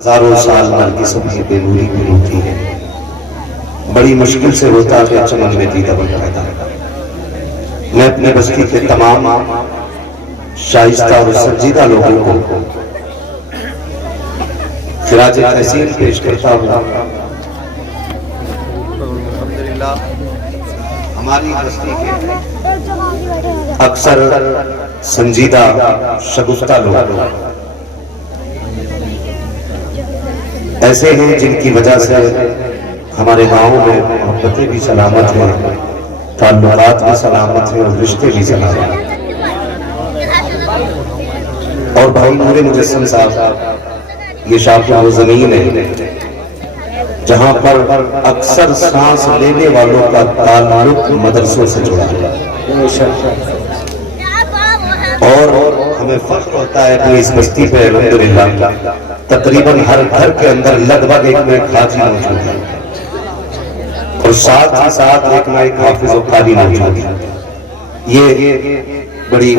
हजारों साल नरगिस की बेनूरी भी होती है। बड़ी मुश्किल से होता है चमन में दीदा पैदा। मैं अपने बस्ती के तमाम शाइस्ता और संजीदा लोगों को खिराज तहसीन पेश करता हूँ। हमारी बस्ती के अक्सर संजीदा शगुफ्ता लोग ऐसे हैं जिनकी वजह से हमारे गांव में मोहब्बतें भी सलामत हैं, ताल्लुकात भी सलामत हैं और रिश्ते भी सलामत हैं। और भाई नूरे मुजस्सिम साहब ये शाफिया वो जमीन है जहां पर अक्सर सांस लेने वालों का ताल्लुक मदरसों से जुड़ा है और हमें फख्र होता है कि इस बस्ती पे अल्हम्दुलिल्लाह तकरीबन हर घर के अंदर लगभग एक में एक हाजी मौजूद है और साथ ही साथ एक में एक हाफिज और कारी मौजूद है। ये बड़ी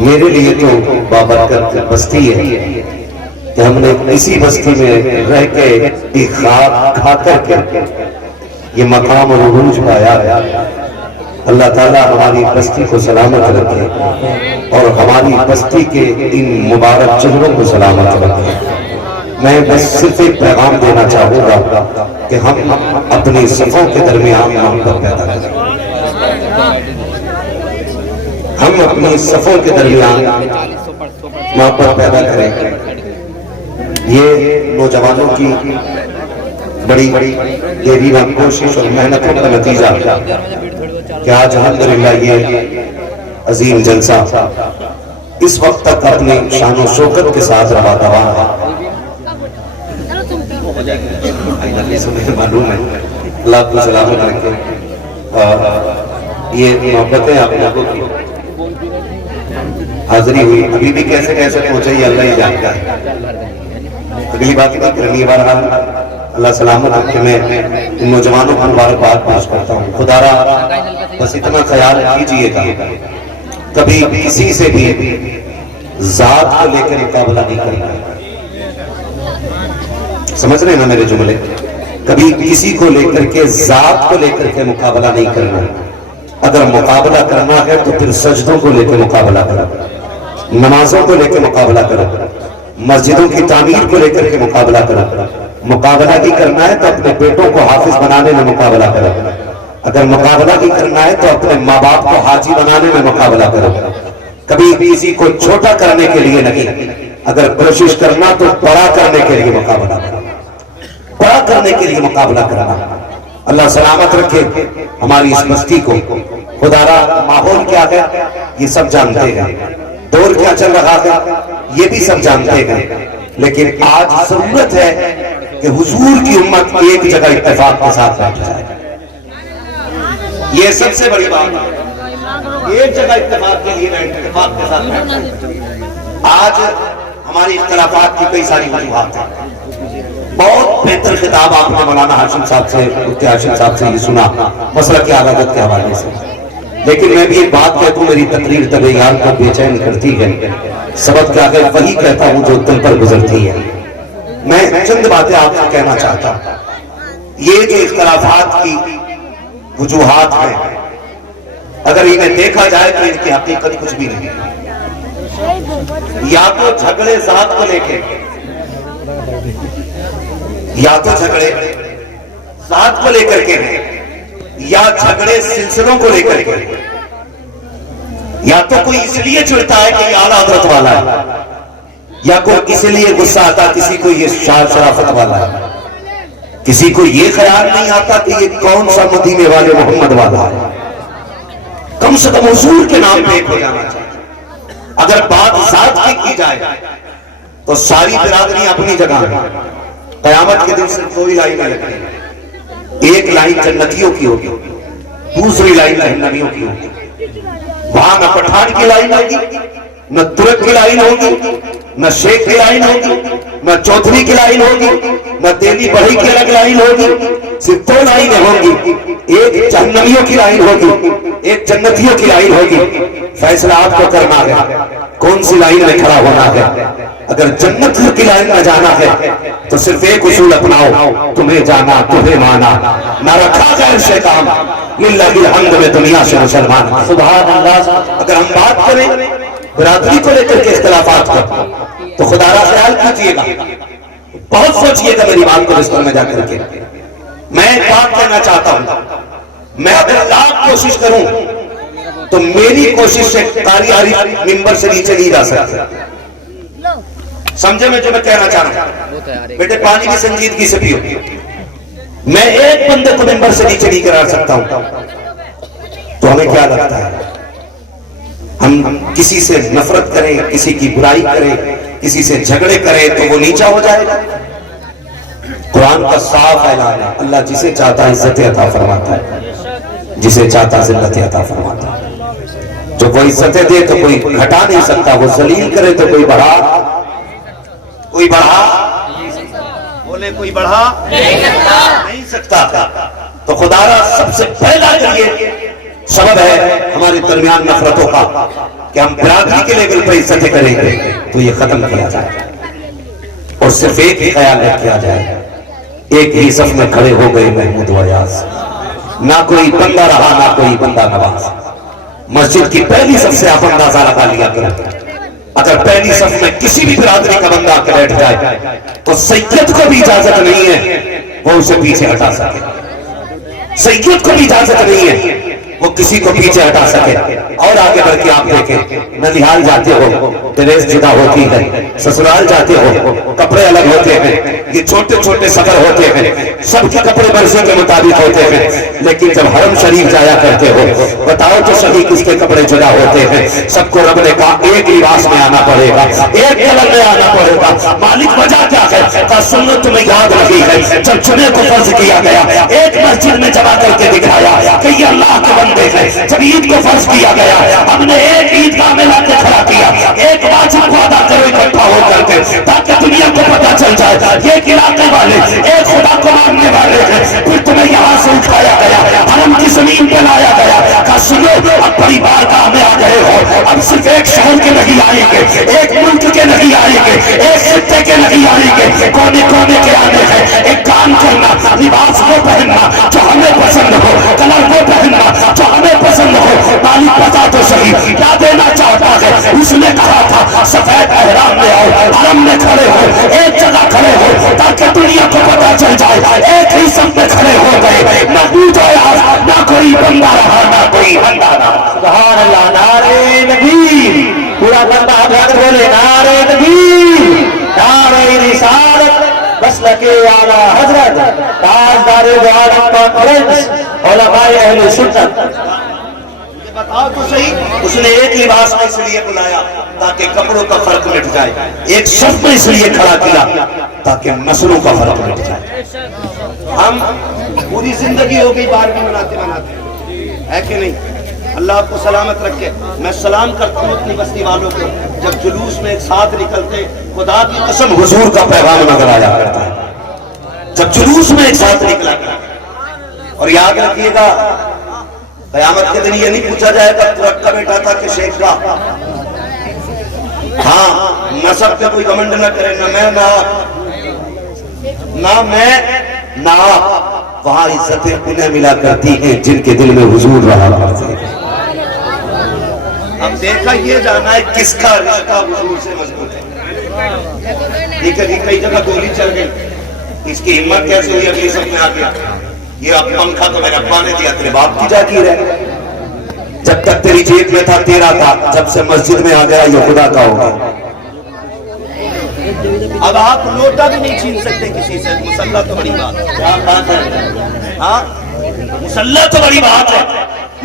मेरे लिए तो बाबरकत बस्ती है कि हमने इसी बस्ती में रह के खा करके ये मकाम और उरूज पाया है। अल्लाह ताला हमारी बस्ती को सलामत रखे और हमारी बस्ती के इन मुबारक चेहरों को सलामत रखे। मैं बस सिर्फ एक पैगाम देना चाहूंगा कि हम अपनी सफों के दरमियान मोहब्बत पैदा करें। हम अपनी सफों के दरमियान मोहब्बत पैदा करें। ये नौजवानों की बड़ी देरीना कोशिश और मेहनतों का नतीजा कि आज अल्हम्दुलिल्लाह ये अजीम जलसा इस वक्त तक अपनी शान शौकत के साथ रहा दवा है। मालूम है अल्लाह को सलामत रखे। ये मोहब्बतें आप लोगों की हाजिरी हुई अभी भी कैसे कैसे पहुंचे ये अल्लाह ही जानता है। अगली बात नहीं करनी बार अल्लाह सलामत रखे। मैं इन नौजवानों को मुबारकबाद पेश करता हूँ। खुदारा बस इतना ख्याल कीजिएगा कभी किसी से भी जात को लेकर मुकाबला नहीं करना। समझ रहे हैं ना मेरे जुमले? कभी किसी को लेकर के जात को लेकर के मुकाबला नहीं करना। अगर मुकाबला करना है तो फिर सजदों को लेकर मुकाबला करो, नमाजों को लेकर मुकाबला करो, मस्जिदों की तामीर को लेकर के मुकाबला करो। मुकाबला भी करना है तो अपने बेटों को हाफिज बनाने में मुकाबला करो। अगर मुकाबला भी करना है तो अपने माँ बाप को हाजी बनाने में मुकाबला करो। कभी किसी को छोटा करने के लिए नहीं, अगर कोशिश करना तो बड़ा करने के लिए मुकाबला करो, बड़ा करने के लिए मुकाबला करना। अल्लाह सलामत रखे हमारी इस बस्ती को। खुदारा माहौल क्या है ये सब जानते हैं, दौर क्या चल रहा है ये भी सब जानते हैं, लेकिन आज जरूरत है कि हुजूर की उम्मत एक जगह इत्तेफाक के साथ बैठ जाए। ये सबसे बड़ी बात है, एक जगह इत्तेफाक के लिए इत्तेफाक के साथ बैठ जाए। आज हमारी इख्तिलाफात की कई सारी वजूहात हैं। बहुत बेहतर खिताब आपने मौलाना हाशिम साहब से, मुफ्ती हाशिम साहब से ये सुना मसला की आदत के हवाले से। लेकिन मैं भी एक बात कहता हूँ, मेरी तकरीर तबैयार को बेचैन करती है। सबक क्या है वही कहता हूँ जो दिल पर गुजरती है। मैं चंद बातें आपसे कहना चाहता हूं। ये जो इख्तिलाफात की वजूहात हैं, अगर इन्हें देखा जाए तो इनकी हकीकत कुछ भी नहीं है। या तो झगड़े जात को लेके, या तो झगड़े जात को लेकर के हैं, या झगड़े सिलसिलों को लेकर के, या तो कोई इसलिए चिढ़ता है कि ये आला हजरत वाला है, या कोई इसलिए गुस्सा आता किसी को ये शान शराफत वाला है, किसी को ये ख्याल नहीं आता कि ये कौन सा मदीने वाले मोहम्मद वाला है। कम से कम हुजूर के नाम पे हो जाना चाहिए। अगर बात जात की जाए तो सारी बिरादरी अपनी जगह है। कयामत के दिन सिर्फ दो ही लाइनें लगेंगी, एक लाइन जन्नतियों की होगी, दूसरी लाइन जहन्नमियों की होगी। वहां न पठान की लाइन होगी, न तुर्क की लाइन होगी, न शेख की लाइन होगी, न चौधरी की लाइन होगी, न तेली बढ़ई की अलग लाइन होगी। सिर्फ दो लाइनें होंगी, एक जहन्नमियों की लाइन होगी, एक जन्नतियों की लाइन होगी। फैसला आपको करना है कौन सी लाइन में खड़ा होना है। अगर जन्नत की लाइन में जाना है तो सिर्फ एक उसूल अपनाओ, तुम्हें जाना तुम्हें माना, ना रखा गैर से काम, लिल्लाहिल हम्द में दुनिया से मुसलमान। सुभान अल्लाह। अगर हम बात करें बिरादरी को लेकर के इख्तिलाफात का, तो खुदारा ख्याल कीजिएगा, बहुत सोचिएगा मेरी बात को बिस्तर में जाकर के। मैं एक बात कहना चाहता हूं, मैं अगर लाख कोशिश करूं तो मेरी कोशिश से कारी आरिफ मिंबर से नीचे नहीं जा सकता। समझे मैं जो मैं कहना चाह रहा हूं? बेटे पानी की संजीदगी से पियो। मैं एक बंदे को मिंबर से नीचे नहीं करा सकता हूं। तो हमें क्या लगता है, हम किसी से नफरत करें, किसी की बुराई करें, किसी से झगड़े करें तो वो नीचा हो जाएगा? कुरान का साफ ऐलान है, अल्लाह जिसे चाहता है इज्जत अता फरमाता है, जिसे चाहता जिल्लत अता फरमाता है। जो कोई इज्जतें दे तो कोई घटा नहीं सकता, वो जलील करे तो कोई बढ़ा बोले कोई बढ़ा नहीं सकता। तो खुदारा सबसे पहला ये सबब है हमारे दरमियान नफरतों का कि हम बिरादरी के लेवल पर इज्जतें करेंगे तो ये खत्म किया जाए। और सिर्फ एक ही ख्याल रखा जाए, एक ही सफ में खड़े हो गए महमूद वयाज, ना कोई बंदा रहा ना कोई बंदा नवाज। मस्जिद की पहली सफ से आप अंदाजा लगा लिया करें, अगर पहली सफ में किसी भी बिरादरी का बंदा आकर बैठ जाए तो सैयद को भी इजाजत नहीं है वो उसे पीछे हटा सके। सैयद को भी इजाजत नहीं है वो किसी को पीछे हटा सके। और आगे बढ़ के आप देखें, ननिहाल जाते हो ड्रेस जुदा होती है, ससुराल जाते हो कपड़े अलग होते हैं, ये छोटे छोटे सफर होते हैं, सबके कपड़े वर्षों के मुताबिक होते हैं। लेकिन जब हरम शरीफ जाया करते हो, बताओ तो सही किसके कपड़े जुदा होते हैं? सबको रब ने कहा एक लिबास में आना पड़ेगा, एक कलर में आना पड़ेगा। मालिक वजह क्या है? सुन्नत तुम्हें याद रखी है, जब जुमे को फर्ज किया गया एक मस्जिद में जमा करके दिखाया कि ये अल्लाह के बंदे हैं। जब ईद को फर्ज किया गया हमने एक ईदगाह में लाके खड़ा किया, एक वाजिब को अदा करो इकट्ठा होकर के, ताकि दुनिया को पता चल जाए ये इलाके वाले एक खुदा को मानने वाले हैं। फिर तुम्हें यहाँ से उठाया गया, हरम की जमीन पे लाया गया, कहा सुनो अब बड़ी बारगाह में आ गए हो, अब सिर्फ एक शहर के नहीं आएंगे, एक मुल्क के नहीं आएंगे, एक खित्ते के नहीं आएंगे, कोने कोने के आने हैं। एक काम करना, लिबास वो पहनना जो हमें पसंद हो, कलर वो पहनना जो हमें पसंद हो। मालिक पता तो सही क्या देना चाहता है? उसने कहा था सफेद एहराम में आओ, हरम में खड़े हो, एक जगह खड़े हो ताकि दुनिया को पता चल जाए एक ही सब में खड़े हो गए। न पूछो यार, ना कोई बंदा रहा ना कोई बंदा रहा। सुभान अल्लाह, नारे नबी, पूरा बंदा हाथ बोले नारे नबी, नारे रिसालत, मसलके आला हजरत, ताजदारे दो आलम कॉन्फ्रेंस, उलमाए अहले सुन्नत। बताओ तो सही, उसने एक लिबास में इसलिए बुलाया ताकि कपड़ों का फर्क मिट जाए, एक शर्त में इसलिए खड़ा किया ताकि नस्लों का फर्क मिट जाए। हम पूरी जिंदगी हो गई बारहवीं मनाते मनाते, है कि नहीं? अल्लाह आपको सलामत रखे। मैं सलाम करता हूँ अपनी बस्ती वालों को, जब जुलूस में एक साथ निकलते, खुदा की कसम हुजूर का पैगाम नजर आया करता है जब जुलूस में एक साथ निकला। और याद रखिएगा कयामत के दिन ये नहीं पूछा जाएगा तुरक्का बेटा था कि शेख का। हाँ, नसब पे कोई घमंड न करे, ना मैं ना मैं ना। वहां इज्जतें उन्हें मिला करती हैं जिनके दिल में हुजूर रहा करते हैं। अब देखा ये जाना है किसका रिश्ता हुजूर से मजबूत है। ठीक है, कई जगह गोली चल गई, इसकी हिम्मत कैसे हुई अगली सब में आ गया? ये अब पंखा तो मेरे अब्बा ने दिया, तेरे बाप की जागीर है। जब तक तेरी जेब में था तेरा था, जब से मस्जिद में आ गया ये खुदा का होगा। अब आप लोटा भी नहीं छीन सकते किसी से। मुसल्ला तो बड़ी बात है, क्या बात है? हाँ, मुसल्ला तो बड़ी बात है,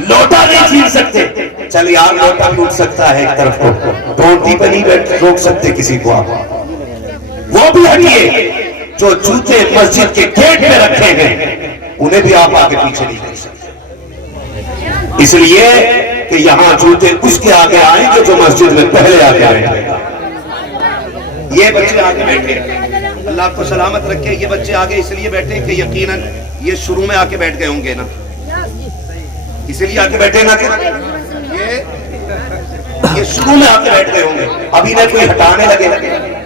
लोटा नहीं छीन सकते। चल यार, लोटा भी उठ सकता है एक तरफ को, टोटी पे नहीं बैठ रोक सकते किसी को आप। वो भी हटिए, जो जूते मस्जिद के गेट पे रखे हैं उन्हें भी आप आगे पीछे नहीं कर सकते, इसलिए कि यहां जूते उसके आगे आएंगे जो मस्जिद में पहले आगे आएंगे। ये बच्चे आगे बैठे, अल्लाह आपको सलामत रखे। ये बच्चे आगे इसलिए बैठे कि यकीनन ये शुरू में आके बैठ गए होंगे ना, इसलिए आके बैठे ना कि ये शुरू में आके बैठ गए होंगे। अभी ना कोई हटाने लगे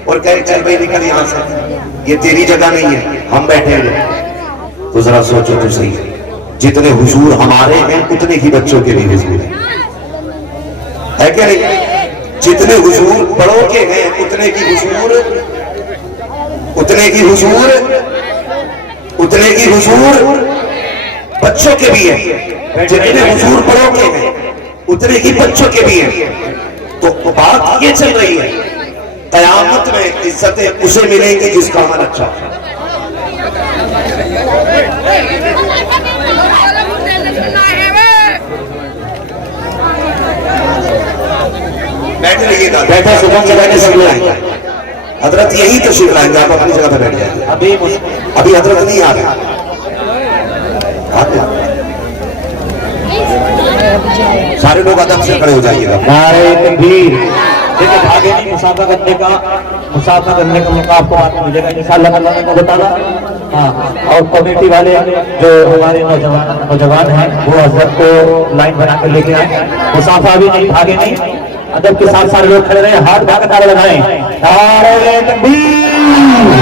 और कहे चल भाई निकल यहाँ से, ये तेरी जगह नहीं है, हम बैठे हैं। तो जरा सोचो तो सही, जितने हुजूर हमारे हैं उतने ही बच्चों के भी हुजूर है क्या नहीं? जितने हुजूर बड़ों के हैं उतने की हुजूर, उतने की हुजूर, उतने की हुजूर बच्चों के भी है। जितने हुजूर बड़ों के हैं उतने ही बच्चों के भी हैं। तो बात ये चल रही है, कयामत में इज्जतें उसे मिलेंगी जिसका अमल अच्छा है। बैठे रहिएगा, बैठा सुबह के बैठे सब लाएंगे। हजरत यही तशरीफ लाएंगे, आप अपनी जगह पर बैठ जाएंगे। अभी हजरत नहीं आ रहे, सारे लोग अदब से खड़े हो जाइएगा। नारे तकबीर। देखिए भागे नहीं, मुसाफा करने का मौका आपको आगे मिलेगा इंशाअल्लाह। अल्लाह को बताना। हाँ, और कमेटी वाले जो हमारे नौजवान हैं वो हजरत को लाइन बना कर लेके आए। मुसाफा भी नहीं, भागे नहीं, अदब के साथ सारे लोग खड़े रहे, हाथ भाग नारे लगाए। नारे तकबीर।